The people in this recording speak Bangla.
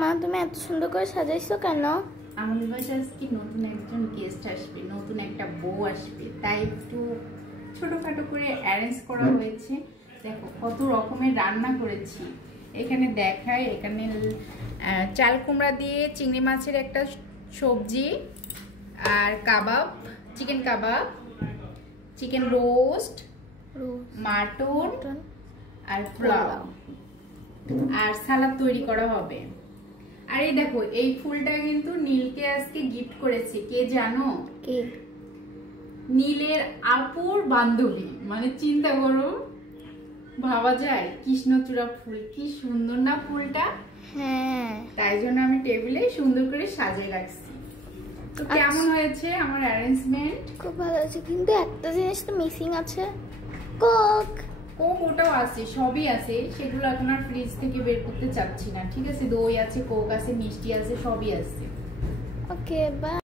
মা তুমি এত সুন্দর করে সাজাইছো কেন? আমাদের বাসায় আজকে নতুন একজন গেস্ট আসবে, নতুন একটা বউ আসবে, তাই একটু ছোটখাটো করে অ্যারেঞ্জ করা হয়েছে। দেখো কত রকমের রান্না করেছি। এখানে দেখায়, এখানে চাল কুমড়া দিয়ে চিংড়ি মাছের একটা সবজি, আর কাবাব, চিকেন কাবাব, চিকেন রোস্ট, মাটন আর পোলাও, আর সালাদ তৈরি করা হবে। আর এই দেখো, এই ফুলটা কিন্তু নীলকে আজকে গিফট করেছে। কে জানো? কে? নীলের আপুর বান্ধবী। মানে চিন্তা করো, ভাবা যায় কৃষ্ণচূড়া ফুল, কি সুন্দর না ফুলটা। হ্যাঁ, তাই জন্য আমি টেবিলে সুন্দর করে সাজিয়ে রাখছি। তো কেমন হয়েছে আমার অ্যারেঞ্জমেন্ট? খুব ভালো আছে, কিন্তু একটা জিনিস তো মিসিং আছে, কোক। কোক ওটাও আছে, সবই আছে, সেগুলো এখন আর ফ্রিজ থেকে বের করতে চাচ্ছি না। ঠিক আছে, দই আছে, কোক আছে, মিষ্টি আছে, সবই আছে। ওকে, বাই।